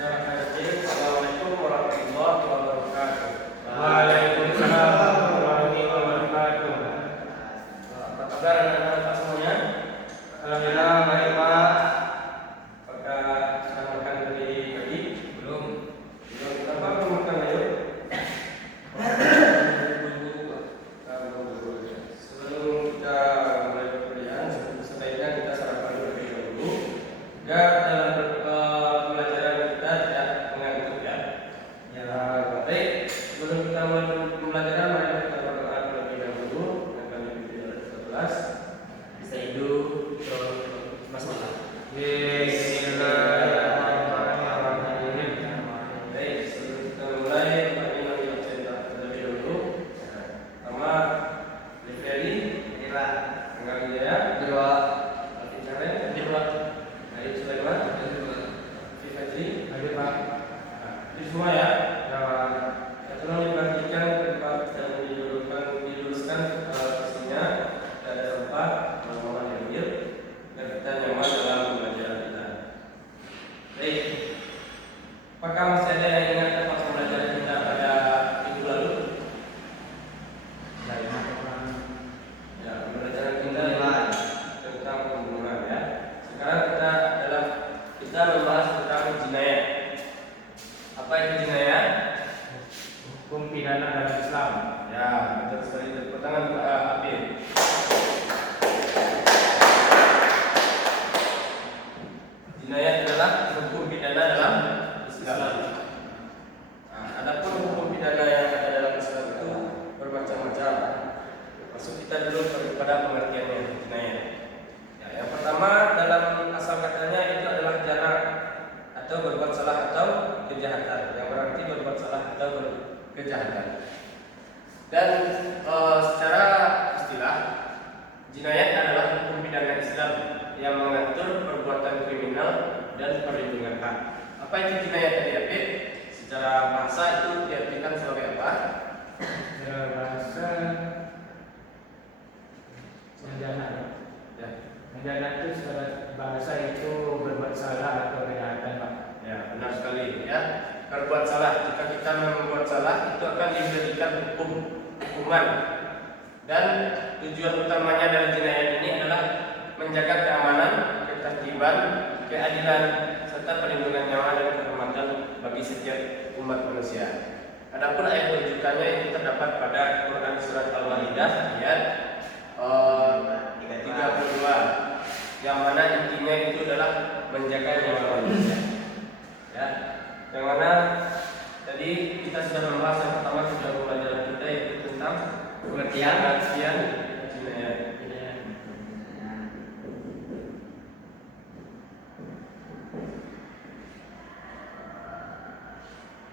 Assalamualaikum warahmatullahi wabarakatuh. Waalaikumsalam warahmatullahi wabarakatuh. Apa kabar anak-anak semuanya? Alhamdulillah baik Pak. Apakah sudah makan tadi pagi? Belum. Kenapa belum makan ayo? Sebelum kita mulai perkuliahan, sebaiknya kita sarapan terlebih dahulu. Agar dalam pembelajaran kita tidak mengantuk ya. Ya, baik. Sebelum kita mulai pembelajaran, mari kita berdoa terlebih dahulu. Akan video 11. Bisa hidup Mas Malah. Bismillahirrahmanirrahim. Baik, sebelum kita mulai, kami mengambil cerita terlebih dahulu. Pertama, Riferi, Angga Wijaya, Alvin Caren, Arif Sulaiman, Afif Fajri. Hadir Pak. Itu semua ya. Ya. Tolong diperhatikan tempat yang diluruskan posisinya, tidak ada tempat, mohon diambil, agar kita nyaman dalam pembelajaran kita. Baik, apakah masih ada yang ingat tentang pembelajaran kita pada minggu lalu? Ya, pembelajaran kita tentang pembunuhan ya. Sekarang kita membahas tentang jinayah. Apa itu jinayah? Hukum pidana dalam Islam. Ya, betul sekali. Tepuk tangan Pak Abid. Jinayah adalah hukum pidana dalam Islam. Nah, adapun hukum pidana yang ada dalam Islam itu bermacam-macam. Masuk kita dulu kepada pengertiannya jinayah. Ya, yang pertama dalam asal katanya itu adalah jana atau berbuat salah atau kejahatan. Yang berarti berbuat salah atau kejahatan. Dan secara istilah jinayat adalah hukum pidana Islam yang mengatur perbuatan kriminal dan perlindungan hak. Apa itu jinayat tadi Abid? Secara bahasa itu diartikan sebagai apa? Ya, bahasa menjana. Ya, Menjana itu secara bahasa itu berbuat salah atau kejahatan Pak. ya benar sekali ya. Berbuat salah, jika kita membuat salah itu akan dijadikan hukuman. Dan tujuan utamanya dari jinayat ini adalah menjaga keamanan, ketertiban, keadilan, serta perlindungan nyawa dan kehormatan bagi setiap umat manusia. Adapun ayat rujukannya itu terdapat pada Quran surat Al-Maidah ayat 32, yang mana intinya itu adalah menjaga nyawa manusia. Ya, yang mana tadi kita sudah membahas yang pertama sudah pembelajaran kita yaitu tentang pengertian jinayat.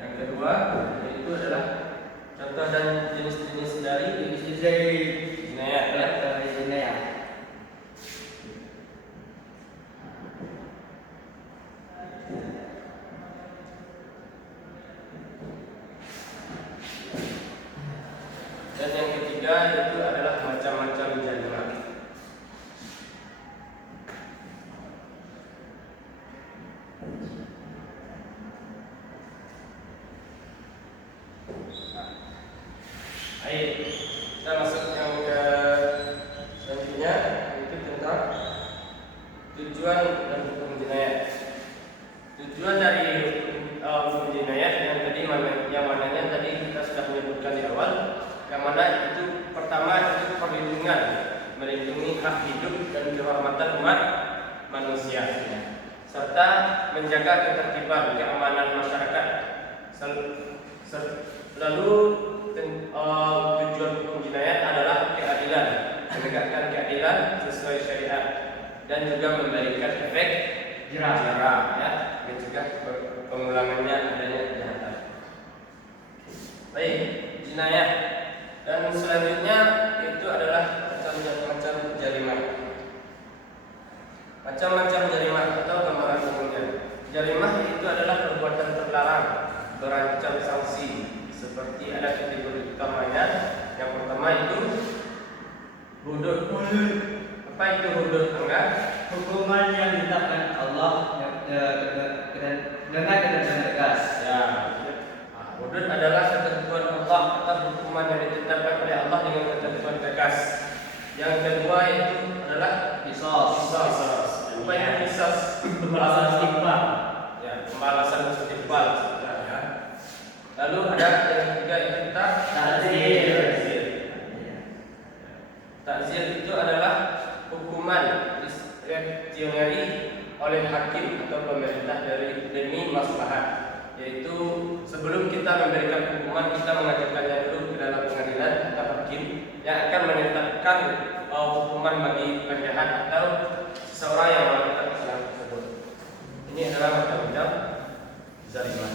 Yang kedua yaitu adalah contoh dan jenis-jenis dari jinayat. Dan yang ketiga itu adalah macam-macam jarimah. Baik, kita masuk yang ke selanjutnya yaitu tentang tujuan dan hukum jinayat. Tujuan dari hukum jinayat yang mananya tadi kita sudah menyebutkan di awal, yang mana itu pertama itu perlindungan, melindungi hak hidup dan kehormatan umat manusia, serta menjaga ketertiban keamanan masyarakat. Lalu tujuan hukum jinayat adalah keadilan, menegakkan keadilan sesuai syariat dan juga memberikan efek jerah ya, mencegah pengulangannya adanya kejahatan. Baik, jinayat. Dan selanjutnya itu adalah macam-macam jarimah. Macam-macam jarimah atau gambaran umumnya. Jarimah itu adalah perbuatan terlarang berancam sanksi, seperti ada kategori utamanya. Yang pertama itu hudud. Apa itu hudud, Angga? Hukuman yang ditetapkan Allah dengan ketentuan tegas. Ya. Hudud adalah ketentuan Allah atau hukuman yang ditetapkan oleh Allah dengan ketentuan tegas. Yang kedua itu adalah Qisas. Apa yang qisas? Pembalasan setimpal. Ya, pembalasan setimpal. Ya. Lalu ada yang ketiga itu Ta'zir. Takzir itu adalah hukuman diskresi oleh hakim atau pemerintah dari demi maslahat, yaitu sebelum kita memberikan hukuman kita mengajukannya dulu ke dalam pengadilan atau hakim yang akan menetapkan hukuman bagi penjahat atau seseorang yang melakukan kesalahan tersebut. Ini adalah macam-macam zalimah.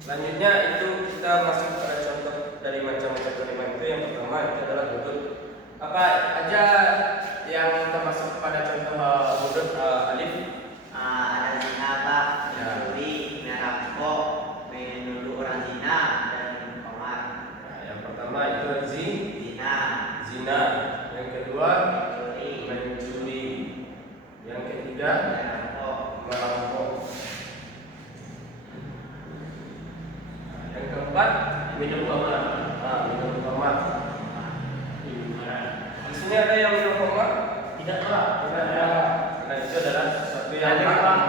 Selanjutnya itu kita masuk pada contoh dari macam-macam zalimah itu. Yang pertama itu adalah hudud. Apa aja yang termasuk pada contoh hudud alif? Ada zina, Pak, Ya. mencuri, merampok, menuduh orang zina, dan komar. Nah, yang pertama itu Zina, zina. Yang kedua mencuri, mencuri. Yang ketiga merampok, merampok. Yang keempat Minum khamar. minum khamar. Di sini ada yang minum khamar? Tidak, Pak. Tidak ada. Karena itu adalah sesuatu yang Ada, Pak. haram.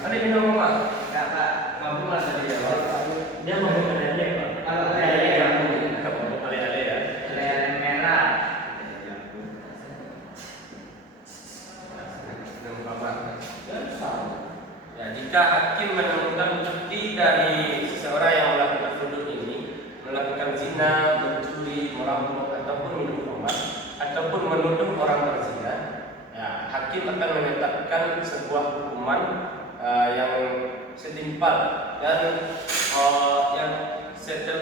Ada minum khamar? enggak, Pak. Mabuk lah tadi ya. Dia mau ada Pak. Kalau Ada yang Mabuk ale-ale ya. yang merah, Minum khamar. Ya, jika hakim menemukan bukti dari seseorang yang melakukan hudud ini, melakukan zina, mencuri, merampok ataupun minum khamar ataupun menuduh orang berzina, ya, hakim akan menetapkan sebuah hukuman yang setimpal dan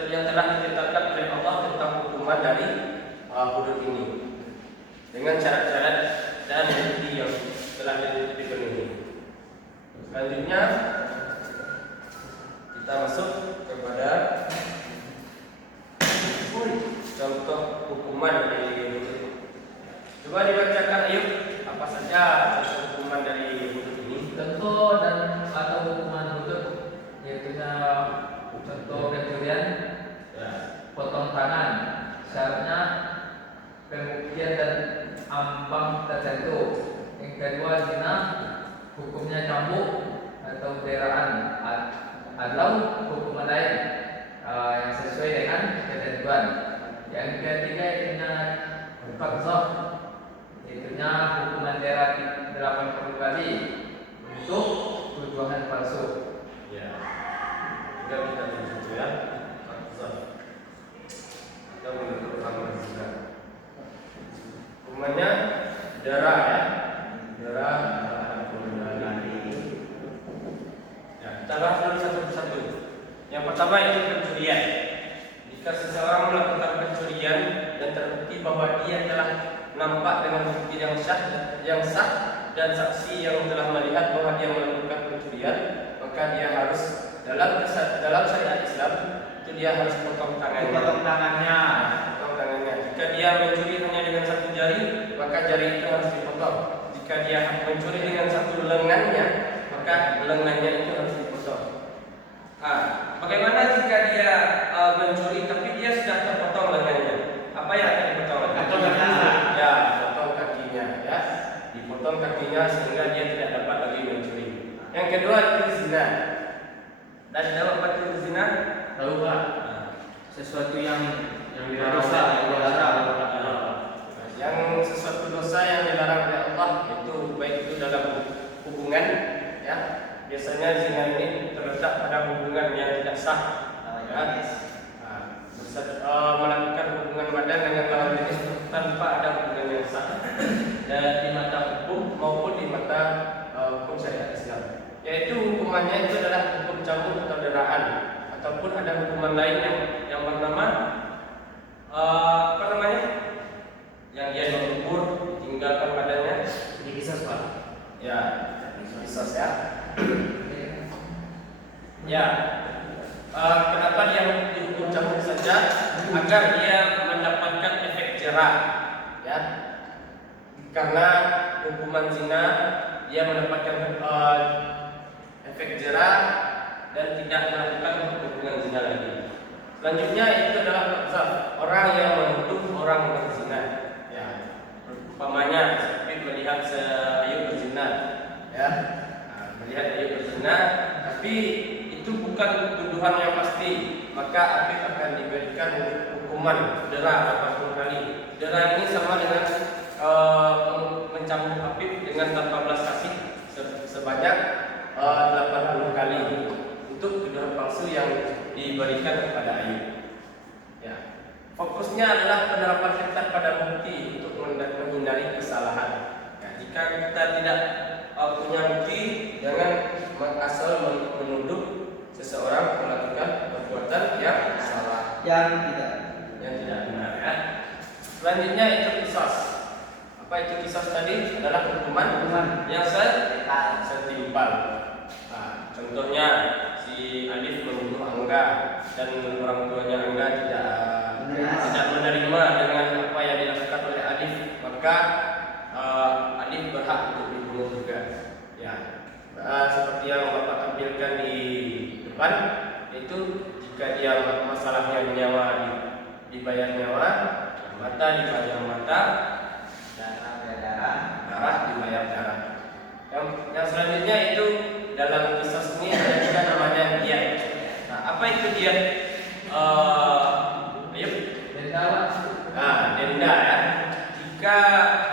yang telah ditetapkan oleh Allah tentang hukuman dari hudud ini dengan syarat-syarat dan bukti yang telah dipenuhi. Selanjutnya kita masuk kepada contoh hukuman dari hudud. Coba dibacakan yuk apa saja contoh hukuman dari hudud ini. Contoh dan atau hukuman hudud yaitu contoh pencurian, Ya. potong tangan, syaratnya pembuktian dan ambang tertentu. Yang kedua zina, hukumnya cambuk atau deraan atau hukuman lain yang sesuai dengan ketentuan. Yang ketiga itunya qadzaf, itunya hukuman deraan 80 kali untuk tuduhan palsu. Ya. Juga kita tuju ya. Qadzaf. Kita menuduh orang berzina. Hukumannya darah ya. Darah 80 kali. Ya, kita bahas dulu satu persatu. Yang pertama itu pencurian. Jika seseorang melakukan pencurian dan terbukti bahwa dia telah nampak dengan bukti yang sah dan saksi yang telah melihat bahwa dia melakukan pencurian, maka dia harus dalam syariat Islam itu dia harus potong tangannya. potong tangannya. Potong tangannya. Jika dia mencuri hanya dengan satu jari, maka jari itu harus dipotong. Jika dia mencuri dengan satu lengannya, maka lengannya itu harus dipotong. Bagaimana jika dia mencuri tapi dia sudah terpotong lengannya? Apa yang akan dipotong? Potong kakinya. Ya, potong kakinya ya. Dipotong kakinya sehingga dia tidak dapat lagi mencuri. Yang kedua itu zina. Dan dalam apa itu zina? Tahu, Pak. Sesuatu yang dosa, yang dilarang. Yang sesuatu dosa yang dilarang oleh Allah itu baik itu dalam hubungan ya. Biasanya zina ini terletak pada hubungan yang tidak sah ya. Melakukan hubungan badan dengan lawan jenis tanpa ada hubungan yang sah dan di mata hukum maupun di mata hukum syariat Islam, yaitu hukumannya itu adalah hukum cambuk atau deraan ataupun ada hukuman lain yang bernama apa namanya yang dia dikubur, ditinggalkan badannya, Dihisap, Pak. ya kisos ya. Ya, kenapa dia dihukum cambuk saja? Agar dia mendapatkan efek jerah, ya. Karena hukuman zina dia mendapatkan efek jerah dan tidak melakukan hubungan zina lagi. Selanjutnya itu adalah qadzaf, orang yang menuduh orang berzina. Ya, umpamanya seperti melihat Ayub berzina, ya, melihat Ayub berzina, tapi itu bukan tuduhan yang pasti, maka Afif akan diberikan hukuman dera 80 kali. Dera ini sama dengan mencambuk Afif dengan tanpa belas kasih sebanyak 80 kali untuk tuduhan palsu yang diberikan kepada Ayub. Ya. Fokusnya adalah penerapan ketat pada bukti untuk menghindari kesalahan. Ya, jika kita tidak punya bukti, jangan asal menuduh seseorang melakukan perbuatan yang salah, yang tidak benar. Ya. Selanjutnya itu qisas. Apa itu qisas tadi? Adalah hukuman yang setimpal. Nah, contohnya si Alif menuduh Angga dan orang tuanya Angga tidak menerima dengan apa yang dilakukan oleh Alif, maka Alif berhak untuk dibunuh juga. Ya, seperti yang Bapak tampilkan di depan, itu jika dia masalahnya nyawa dibayar nyawa, mata dibayar mata, darah dibayar darah. Yang selanjutnya itu dalam kisah ini ada juga namanya diat. Nah, apa itu diat? Ayub? Denda ya. Jika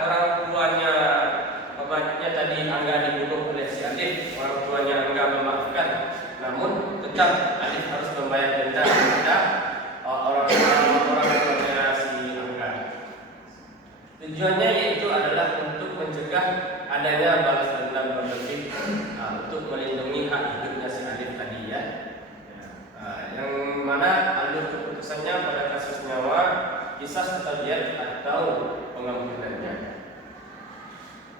orang tuanya, bapaknya tadi Angga dibunuh oleh si Alif, orang tuanya Angga memaafkan, namun tetap Alif harus membayar denda kepada orang tuanya si Angga. Tujuannya yaitu adalah untuk mencegah adanya balas dendam berlebih, untuk melindungi hak hidupnya si Alif tadi ya. Yang mana alur keputusannya pada kasus nyawa, qisas atau diat atau pengampunannya.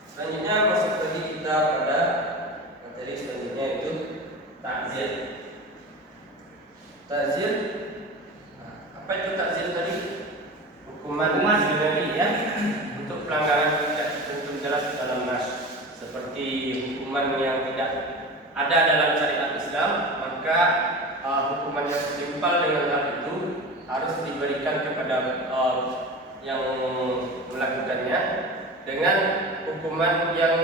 Selanjutnya masuk lagi kita pada materi selanjutnya itu takzir. Takzir, apa itu takzir tadi? Hukuman zinari ya, untuk pelanggaran tidak tertentu jelas dalam nas, seperti hukuman yang tidak ada dalam syariat Islam, maka hukuman yang setimpal dengan hal itu harus diberikan kepada yang melakukannya dengan hukuman yang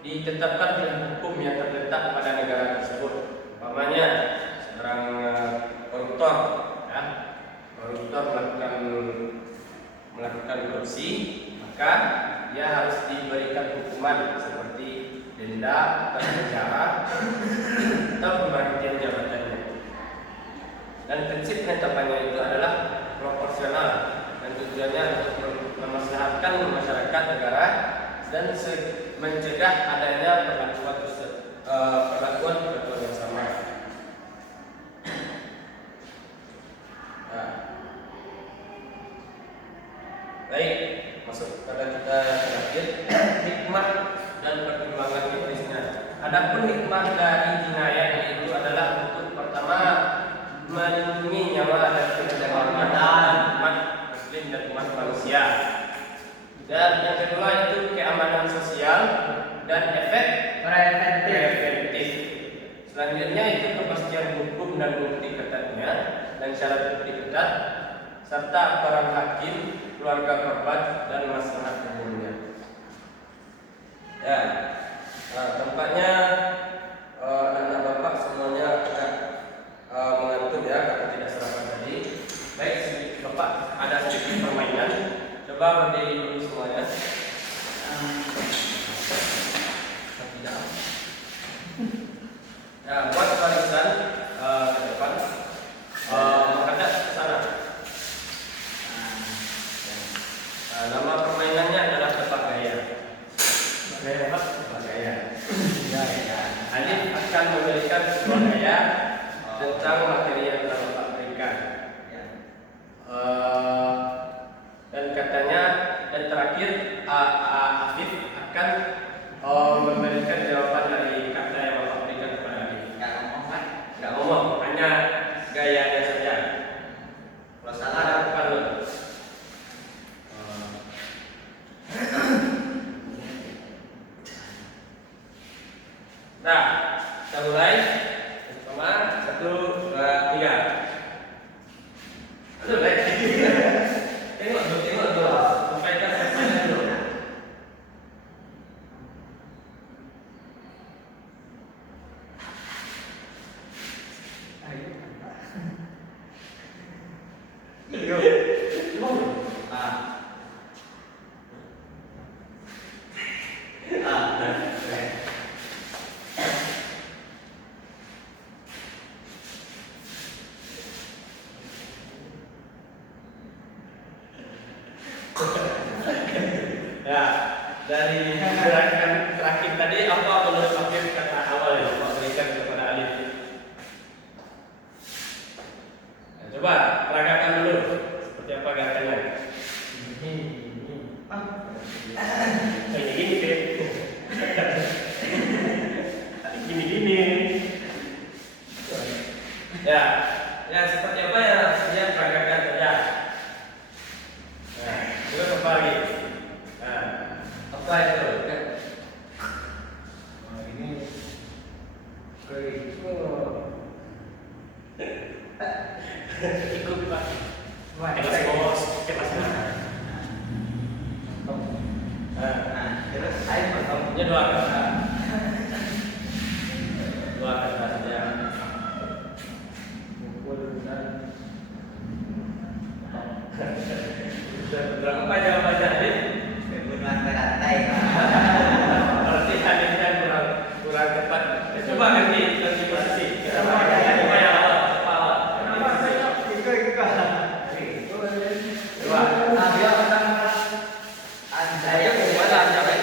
ditetapkan oleh hukum yang terletak pada negara tersebut. Umpamanya seorang koruptor, ya, koruptor melakukan korupsi, maka dia harus diberikan hukuman seperti denda atau penjara atau pemberhentian jabatannya. Dan prinsip penetapannya itu adalah proporsional dan tujuannya untuk memaslahatkan masyarakat negara dan mencegah adanya perlakuan yang sama. Nah, baik, masuk pada kita yang terakhir, hikmah dan pertimbangan medisnya. Adapun hikmah dari jinayat itu adalah untuk pertama melindungi nyawa dan kehormatan umat muslim dan umat manusia. Dan yang kedua itu keamanan sosial dan efek preventif. Selanjutnya itu kepastian hukum dan bukti ketatnya dan syarat bukti ketat serta peran hakim, keluarga korban dan maslahat umumnya. Ya, tampaknya anak-anak bapak semuanya agak mengantuk ya karena tidak sarapan tadi. Baik, bapak ada sedikit permainan. Coba berdiri dulu semuanya. Ya, buat barisan ke depan. Menghadap ke sana. Nama permainannya adalah tebak gaya. Tebak gaya. Alif akan memberikan sebuah gaya tentang materi yang telah Bapak berikan. Dan katanya, dan terakhir Afif akan memberikan jawaban dari kata yang Bapak berikan kepada Alif. Nggak ngomong, hanya gayanya saja. Kalau salah ada bukan lo. Nah, kita mulai. Sama 1, 2, 3. Aduh, tengok dulu. Sampaikan selesai dulu. Ya, dari gerakan terakhir tadi apa menurut Afif kata awal yang Bapak berikan kepada Alif? Nah, coba peragakan dulu seperti apa gerakannya. Gini, Beb. Gini. Ya seperti apa ya rasanya peragakan saja. Nah, terus apa lagi? Nah, apa itu? Ini Ikut Pak. Kelas bos, kelas mana? Nah, terus Punya 2 kata. 2 kata saja. pukul dan Berapa jawabannya Adit? pembunuhan berantai. Berarti Aditnya kurang tepat. Coba ganti posisi. Coba yang awal. Coba. Dia akan Saya mau malam sampai.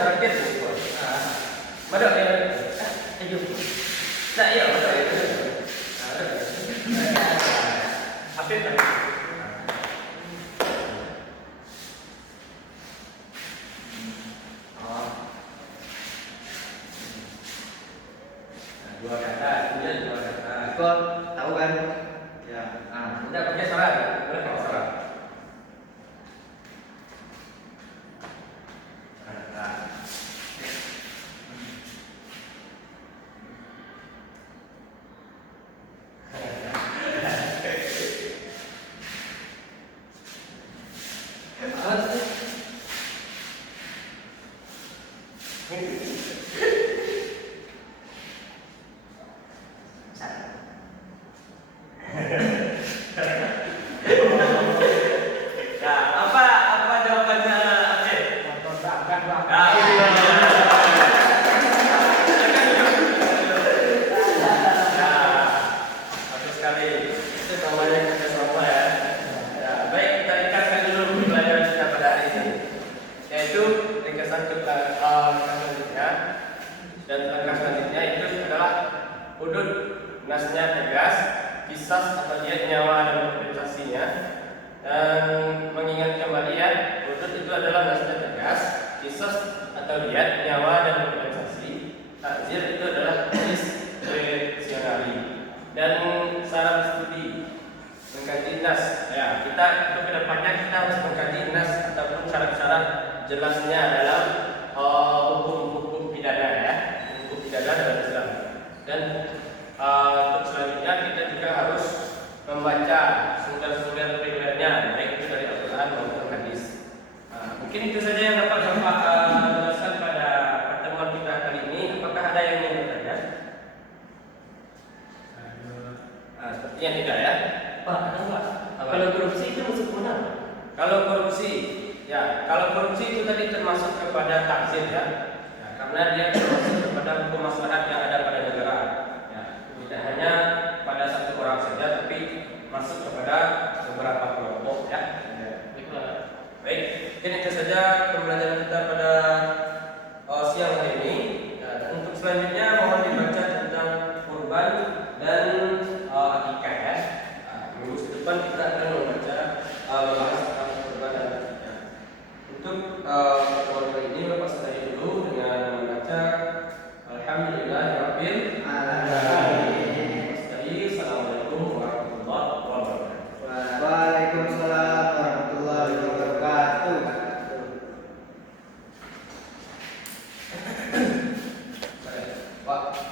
Terakhir. Mana ya? Ayo. Saya mana ya? Afif. Dua kata, kemudian 2 kata. Kok tahu kan? Ya. Tidak pakai syarat, boleh pakai syarat. Nah, apa jawabannya Afif? mempertahankan waktu. Nah, bagus sekali. Itu namanya kerjasama ya. Ya, baik kita ringkaskan dulu pembelajaran kita pada hari ini. Yaitu ringkasan selanjutnya. Dan langkah selanjutnya itu adalah hudud nasnya tegas, kisas atau diat nyawa dan kompensasinya. Dan mengingat kembali ya, hudud itu adalah nasnya tegas, kisas atau diat nyawa dan kompensasi. Takzir itu adalah diskresi. Dan saran studi mengkaji nas. Ya, kita untuk kedepannya kita harus mengkaji nas ataupun syarat-syarat jelasnya dalam hukum-hukum pidana ya, hukum pidana dalam Islam. Dan untuk selanjutnya kita juga harus membaca sumber-sumber primernya, baik itu dari Al-Quran maupun hadis. Mungkin itu saja yang dapat Bapak jelaskan pada pertemuan kita kali ini. Apakah ada yang ingin bertanya? Sepertinya tidak ya. Pak, ada Pak. Apa? Kalau korupsi itu masuk mana? Kalau korupsi, ya, kalau korupsi itu tadi termasuk kepada takzir ya. Ya, karena dia termasuk kepada hukum maslahat yang ada pada negara. Ya, tidak hanya pada satu orang saja, tapi masuk kepada beberapa kelompok ya. Baiklah. Baik, mungkin itu saja pembelajaran kita pada siang hari ini. Ya, untuk selanjutnya mohon dibaca tentang kurban dan akikah ya. Minggu depan kita akan membaca membahas tentang kurban dan akikah. Untuk pertemuan kali ini Bapak selesai dulu dengan membaca Alhamdulillahirabbil alamin. Assalamualaikum warahmatullahi wabarakatuh. Waalaikumsalam warahmatullahi wabarakatuh. Pak.